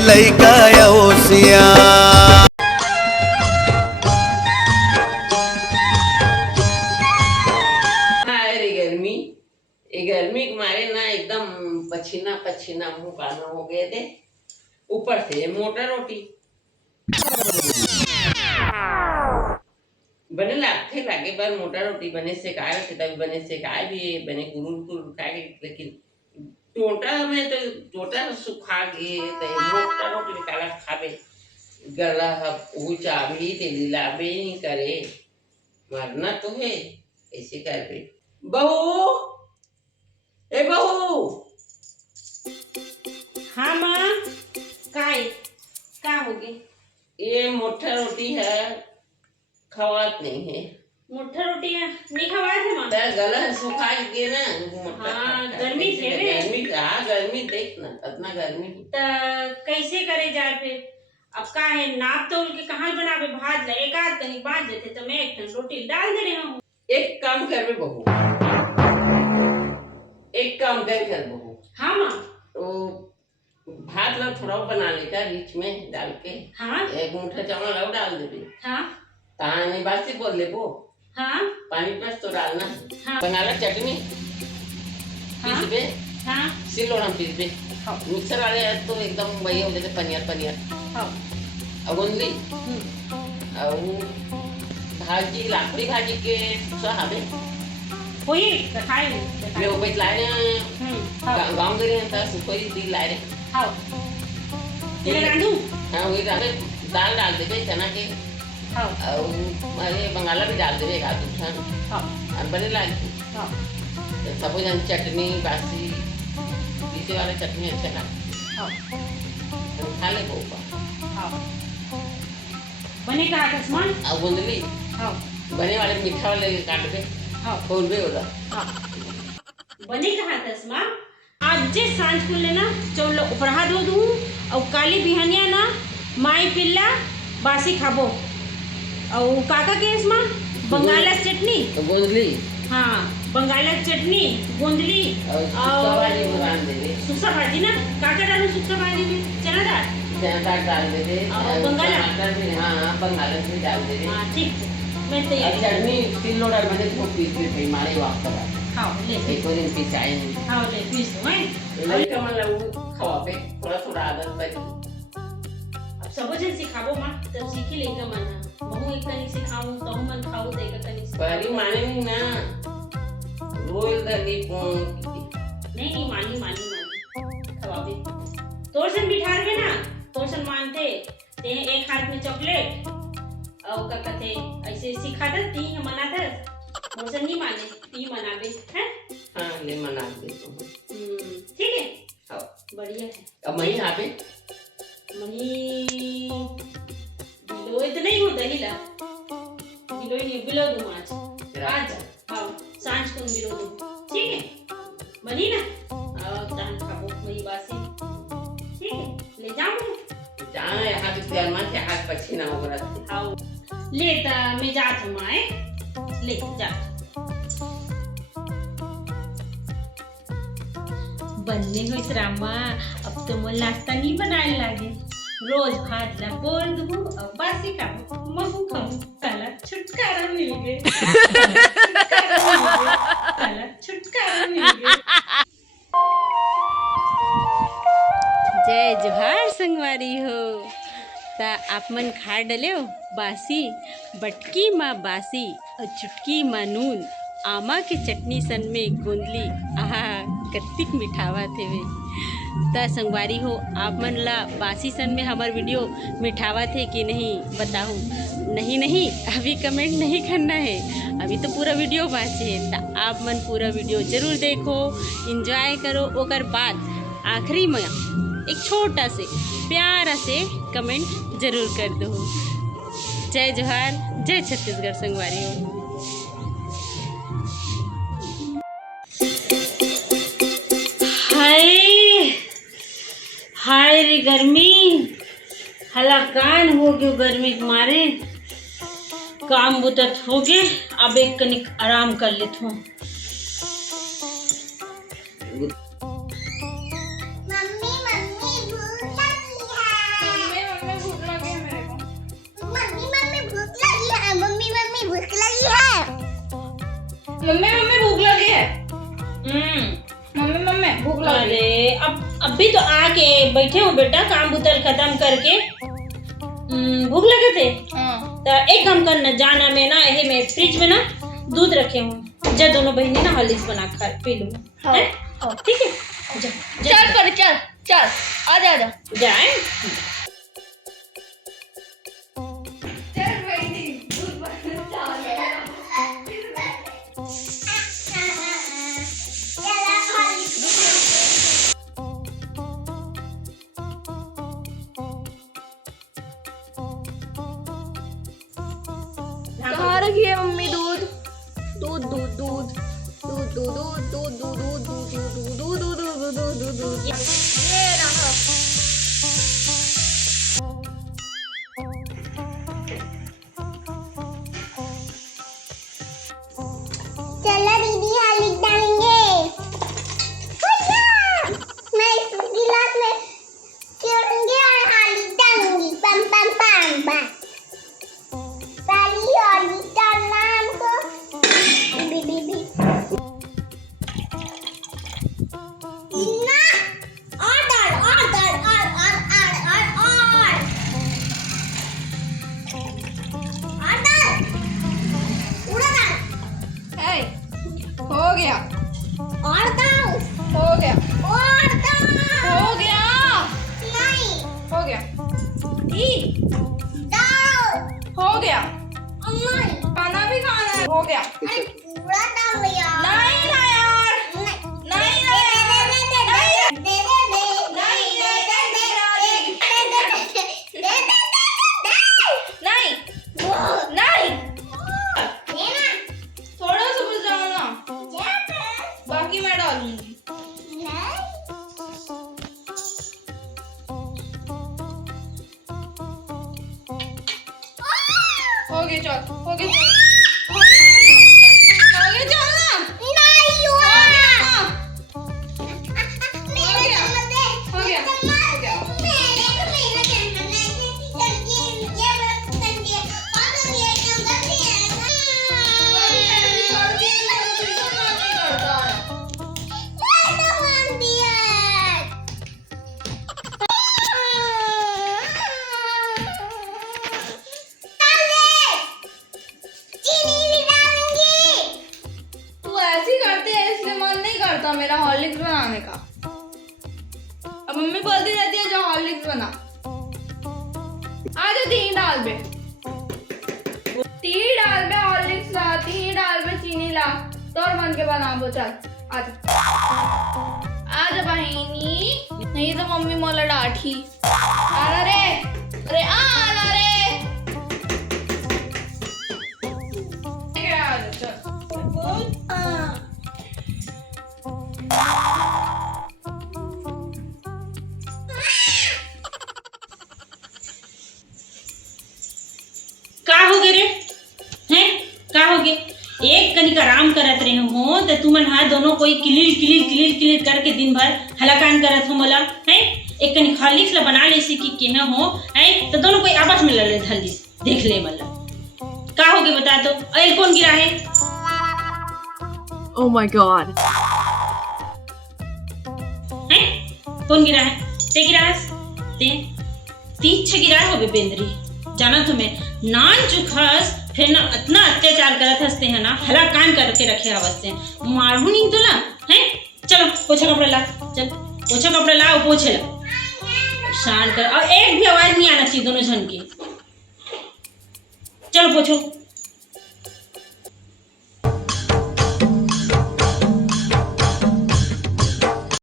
लइका होशियार। ये गर्मी के मारे ना एकदम पसीना पसीना मुंह काला हो गए थे। ऊपर से मोटा रोटी बने लागे लागे पर मोटा रोटी बने से खाए थे तभी बने से खाए भी बने गुरुकुल खाए लेकिन टोटा में तो टोटा सुखा गए तो मोटा रोटी निकाला खावे गला ऊंचा भी तेलीला भी नहीं करे मरना तो है ऐसे कर पे बहू ए बहू। हाँ माँ काय का हो गए? ये मोटा रोटी है खवात नहीं है। मोटा रोटी है नहीं खवाए थे माँ? गला सुखा के ना मोटा हाँ गर्मी थे वे। गर्मी देख ना इतना गर्मी तो कैसे करे जाए फिर? अब का है नाप तो उनके कहाँ बनावे भाज ले एक आध कहीं बाज देते तो मैं एक टन रोटी डाल दे रही हूँ। एक काम कर बहू एक काम कर बहू। हाँ माँ तो भात ला थोड़ा बना लेगा बीच में डाल के। हाँ एक मुठ्ठा चावल और डाल दे। हाँ ताने बासी बोल ले वो। हाँ पानी प्लस तो डालना। हाँ बंगाला चटनी पीस बे। हाँ सिलोड़ा पीस बे। मिक्सर वाले तो एकदम वही हो जाते पनीर पनीर। हाँ अगुंदी और भाजी लाकड़ी भाजी के सहाबे कोई खाए मैं वो बैठ लाए गांव गए हैं तो सुखोई दी लाए। हाँ तेरे रांधू हाँ वही डाले दाल डाल दे चना के। हाँ और अरे बंगाला भी डाल दे एक आध उठा। हाँ और बने लाए। हाँ सब जन चटनी बासी पीछे वाले चटनी अच्छा खा। हाँ खा ले बहुपा। हाँ बने का आसमान। और गुंदली हाँ बने वाले मीठा वाले काट दे। हाँ खोल भी होगा। हाँ बने कहा तस्मा आज जे सांझ को लेना चौल उपरहा दो दूँ और काली बिहानिया ना माई पिल्ला बासी खाबो और काका के इसमा बंगाला चटनी गुंदली हाँ बंगाला चटनी गोंदली और सुखा भाजी ना काका डालू सुखा भाजी में चना दाल डाल दे दे बंगाला हाँ बंगाला भी डाल दे दे। हाँ ठीक मैं तैयार चटनी किलो डाल मैंने तो पीस लेते मारे वापस करा। हाँ ले एक और दिन पीस आए नहीं। हाँ ले पीस दो हैं लड़का मतलब खवा पे थोड़ा थोड़ा आदत पड़ी। अब सब जन सिखाबो माँ तब सीखी लेगा मना बहु एक कनी सिखाऊं तो मन खाऊं देगा कनी पहली माने नहीं ना रोल दली नहीं मानी मानी खवाबे तोरसन बिठार के ना तोरसन मानते ते एक हाथ में चॉकलेट और का कहते ऐसे सिखा दे ती मना दे तोरसन नहीं माने ती मनाबे हैं। हाँ ले मना दे तो ठीक है हाँ बढ़िया है। अब मही यहाँ पे मनी बिलो इतना ही होता ही ला बिलो नहीं बिलो दूँ आज हाँ सांझ को बिलो दूँ ठीक है मनी ना और दान खाबो मही बासी ठीक है ले जाऊँ जहाँ यहाँ पे गर्मा के हाथ पसीना हो रहा था। हाँ लेता मैं जात हूँ माए ले जा बनने हुई रामा अब तो मोल नाश्ता नहीं बनाने लगे रोज भात ला बोल दूँ और बासी का महू खाऊं साला छुटकारा मिल गया साला छुटकारा मिल गया। जय जोहार संगवारी हो ता आप मन खा डले हो बासी बटकी माँ बासी और चुटकी माँ नून आमा के चटनी सन में गोंदली आहा कत्तिक मिठावा थे वे ता संगवारी हो आप मन ला बासी सन में हमार वीडियो मिठावा थे कि नहीं बताओ। नहीं अभी कमेंट नहीं करना है अभी तो पूरा वीडियो बाचे है ता आप मन पूरा वीडियो जरूर देखो एंजॉय करो ओकर बाद आखिरी में एक छोटा से प्यारा से कमेंट जरूर कर दो। जय जोहार जय छत्तीसगढ़ संगवारी हो। हाय रे गर्मी हलाकान हो गयो गर्मी के मारे काम बुतत हो गए अब एक कनिक आराम कर लेत हूँ। मम्मी मम्मी भूख लगी है। मम्मी मम्मी भूख लगी। अरे अब भी तो आके बैठे हो बेटा, काम बुतल खत्म करके। भूख लगे थे तो एक काम करना, जाना में ना यही में फ्रिज में ना दूध रखे हूँ, जा दोनों बहनी ना हॉर्लिक्स बना खा पी लो। ठीक है, जा चल पर चल चल आजा आजा जाए। कहाँ रखी है मम्मी दूध? दूध दूध दूध दूध दूध दूध दूध दूध दूध दूध दूध दूध दूध दूध दूध दूध ये रहा। चलो दीदी हॉर्लिक्स डालेंगे। मैं इस गिलास में छोड़ूंगी और हॉर्लिक्स डालूंगी। पम पम पम बस पहली हॉर्लिक्स डालना हमको। बी बी बी इतना और डाल और डाल और डाल पूरा डाल हे हो गया और डाल हो गया और डाल हो गया नहीं हो गया डाल हो गया। नहीं खाना भी खाना है। हो गया। अरे पूरा डाल यार। नहीं ना यार, नहीं ना यार, नहीं दे दे दे नहीं दे दे दे नहीं नहीं, थोड़ा सा बस डालो ना, बाकी मैं डालूंगी। हो गया चल, हो गया चल, हो गया चल ना, नहीं हो हुआ गया ना, मेरे हो गया, हो गया। तू ऐसे ही करती है इसलिए मन नहीं करता मेरा हॉर्लिक्स बनाने का। अब मम्मी बोलती रहती है जो हॉर्लिक्स बना। आ जा 3 डाल बे, 3 डाल बे हॉर्लिक्स ला, 3 डाल बे चीनी ला, तोर मन के बना बो। चल आजा बहिनी, नहीं तो मम्मी मोला डांटी। आना रे, अरे आना रे, आजा चल। का हो गे रे हैं, का हो गे? एक कनिक आराम करत रहे हो तो तुमन हाथ दोनों कोई किलिल किलिल किलिल किलिल करके दिन भर हलाकान करत हो मोला हैं। एक कनिक हॉर्लिक्स ला बना ले सी कि केह हो हैं तो दोनों कोई आपस में लड़ धल्ली देख ले मला। का हो गे बता तो? ऑयल कौन गिरा है? Oh my god. हैं कौन गिरा है? ते गिरा है? ते तीछ गिरा हो बे बेंद्री, जाना तुम्हें नान चुखस फिर ना इतना अत्याचार करत हंसते हैं ना, हला कान करके रखे हवसते मारू नहीं तो ना हैं। चलो पोछा कपड़ा ला, चल पोछा कपड़ा ला और पोछे ला, शान कर। और एक भी आवाज नहीं आना चाहिए दोनों जन की। चलो पोछो।